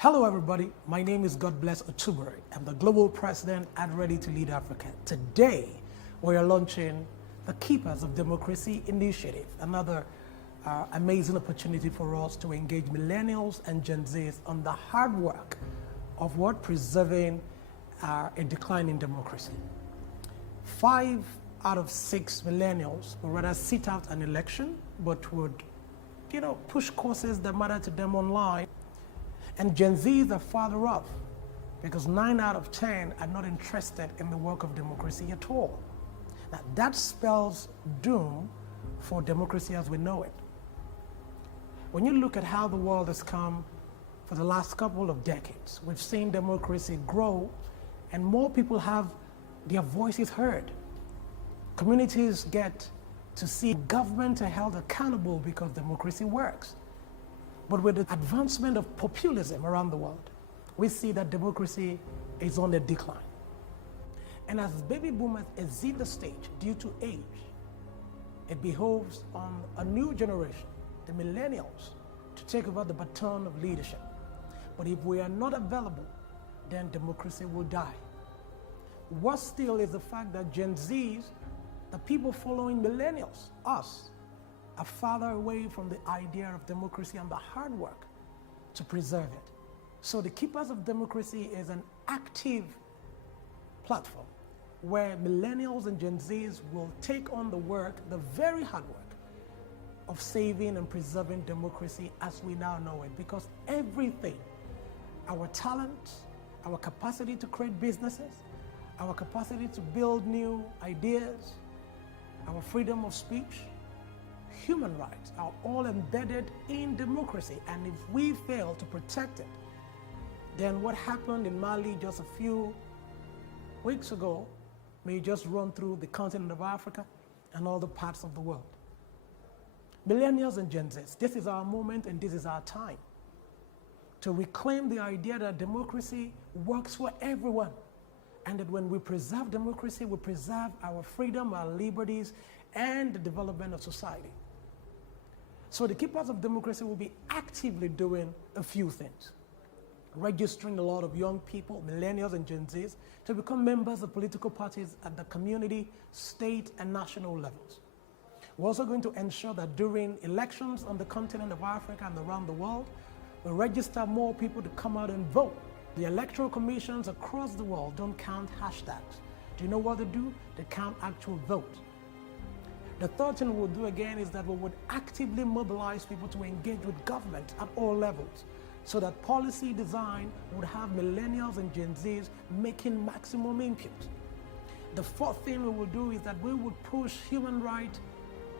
Hello everybody, my name is God Bless Otubere. I'm the Global President at Ready to Lead Africa. Today, we are launching the Keepers of Democracy initiative, another amazing opportunity for us to engage millennials and Gen Zs on the hard work of preserving a declining democracy. 5 out of 6 millennials would rather sit out an election, but would, push causes that matter to them online. And Gen Zs are farther off because 9 out of 10 are not interested in the work of democracy at all. Now, that spells doom for democracy as we know it. When you look at how the world has come for the last couple of decades, we've seen democracy grow and more people have their voices heard. Communities get to see government are held accountable because democracy works. But with the advancement of populism around the world, we see that democracy is on the decline. And as baby boomers exit the stage due to age, it behoves on a new generation, the millennials, to take over the baton of leadership. But if we are not available, then democracy will die. Worse still is the fact that Gen Zs, the people following millennials, us, are farther away from the idea of democracy and the hard work to preserve it. So the Keepers of Democracy is an active platform where millennials and Gen Zs will take on the work, the very hard work, of saving and preserving democracy as we now know it. Because everything, our talent, our capacity to create businesses, our capacity to build new ideas, our freedom of speech, human rights are all embedded in democracy. And if we fail to protect it, then what happened in Mali just a few weeks ago may just run through the continent of Africa and all the parts of the world. Millennials and Gen Zs, this is our moment and this is our time to reclaim the idea that democracy works for everyone, and that when we preserve democracy, we preserve our freedom, our liberties, and the development of society. So the Keepers of Democracy will be actively doing a few things. Registering a lot of young people, millennials and Gen Zs, to become members of political parties at the community, state, and national levels. We're also going to ensure that during elections on the continent of Africa and around the world, we register more people to come out and vote. The electoral commissions across the world don't count hashtags. Do you know what they do? They count actual votes. The third thing we'll do again is that we would actively mobilize people to engage with government at all levels, so that policy design would have millennials and Gen Zs making maximum input. The fourth thing we will do is that we would push human rights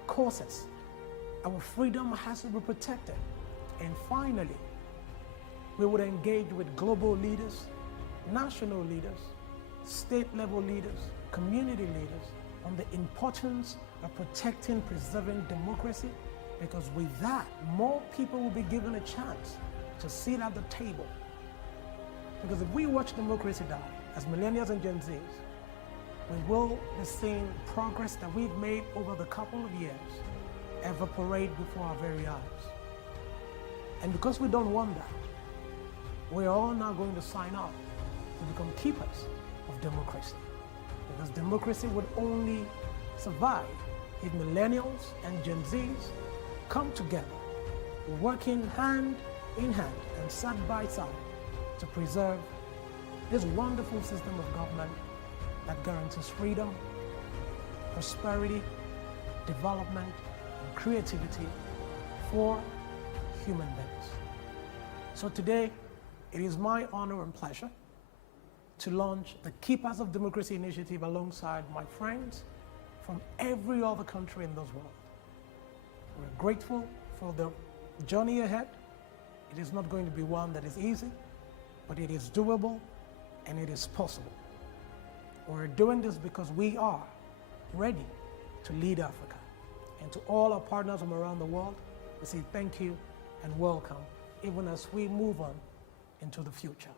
causes. Our freedom has to be protected. And finally, we would engage with global leaders, national leaders, state-level leaders, community leaders on the importance of protecting, preserving democracy, because with that, more people will be given a chance to sit at the table. Because if we watch democracy die, as millennials and Gen Zs, we will be seeing progress that we've made over the couple of years evaporate before our very eyes. And because we don't want that, we are all now going to sign up to become keepers of democracy. Because democracy would only survive if millennials and Gen Zs come together, working hand in hand and side by side to preserve this wonderful system of government that guarantees freedom, prosperity, development, and creativity for human beings. So today, it is my honor and pleasure to launch the Keepers of Democracy initiative alongside my friends from every other country in this world. We're grateful for the journey ahead. It is not going to be one that is easy, but it is doable and it is possible. We're doing this because we are ready to lead Africa. And to all our partners from around the world, we say thank you and welcome, even as we move on into the future.